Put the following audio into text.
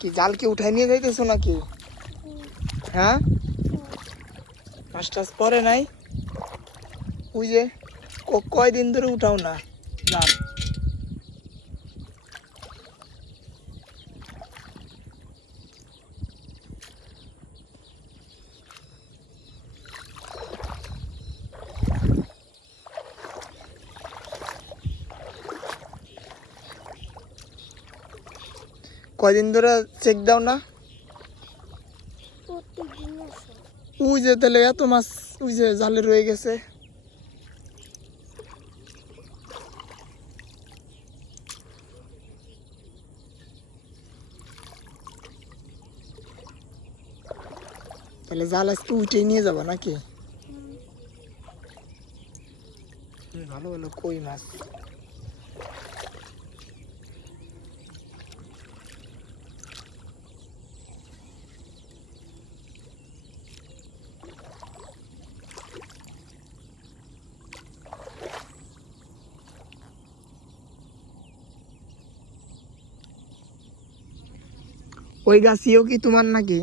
কি জাল কি উঠাই নিয়ে যাইতেছো নাকি হ্যাঁ মাছ পরে নাই ওই যে কয়দিন ধরে উঠাও না জাল কোয়িন্দরা চেক দাও না ওতে দিয়াছে ওযেতে লাগা তো মাছ ওযে জালে রয় গেছে চলে গেল স্কেউটে নেই যাব নাকি ভালো ভালো কই মাছ ওই গাছিও কি তোমার নাকি